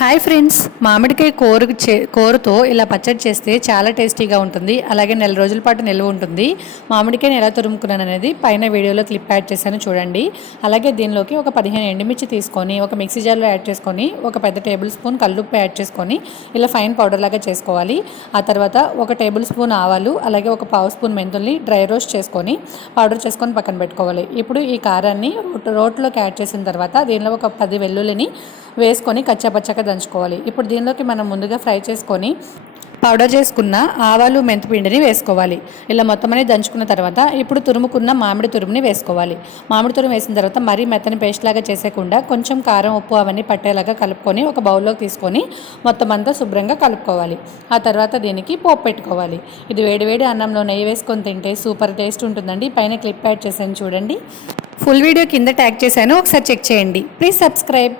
Hi friends, మామిడికాయ కూరతో ఇలా పచ్చడి చేస్తే చాలా టేస్టీగా ఉంటుంది. అలాగే నెల రోజుల పాటు నిల్వ ఉంటుంది. మామిడికాయని ఎలా తురుముకున్నాను అనేది పైన వీడియోలో క్లిప్ యాడ్ చేశాను చూడండి. అలాగే దీనిలోకి ఒక 15 ఎండుమిర్చి తీసుకొని ఒక మిక్సీ జార్లో యాడ్ చేసుకొని ఒక పెద్ద టేబుల్ స్పూన్ కల్లుప్పు యాడ్ చేసుకొని ఇలా ఫైన్ పౌడర్ లాగా చేసుకోవాలి. ఆ తర్వాత ఒక టేబుల్ స్పూన్ ఆవాలు అలాగే ఒక పావు స్పూన్ మెంతుల్ని డ్రై రోస్ట్ చేసుకొని పౌడర్ చేసుకొని పక్కన పెట్టుకోవాలి. ఇప్పుడు ఈ కారాన్ని రోట్లోకి యాడ్ చేసిన తర్వాత దీనిలో ఒక 10 వెల్లుల్లిని వేసుకొని కచ్చాపచ్చగా దంచుకోవాలి. ఇప్పుడు దీనిలోకి మనం ముందుగా ఫ్రై చేసుకొని పౌడర్ చేసుకున్న ఆవాలు మెంతిపిండిని వేసుకోవాలి. ఇలా మొత్తం అనేది దంచుకున్న తర్వాత ఇప్పుడు తురుముకున్న మామిడి తురుముని వేసుకోవాలి. మామిడి తురుము వేసిన తర్వాత మరీ మెత్తని పేస్ట్ లాగా చేసేయకుండా కొంచెం కారం ఉప్పు అవన్నీ పట్టేలాగా కలుపుకొని ఒక బౌల్లోకి తీసుకొని మొత్తం అంతా శుభ్రంగా కలుపుకోవాలి. ఆ తర్వాత దీనికి పోపు పెట్టుకోవాలి. ఇది వేడివేడి అన్నంలో నెయ్యి వేసుకొని తింటే సూపర్ టేస్ట్ ఉంటుందండి. పైన క్లిప్ యాడ్ చేశాను చూడండి. ఫుల్ వీడియో కింద ట్యాగ్ చేశాను, ఒకసారి చెక్ చేయండి. Please subscribe.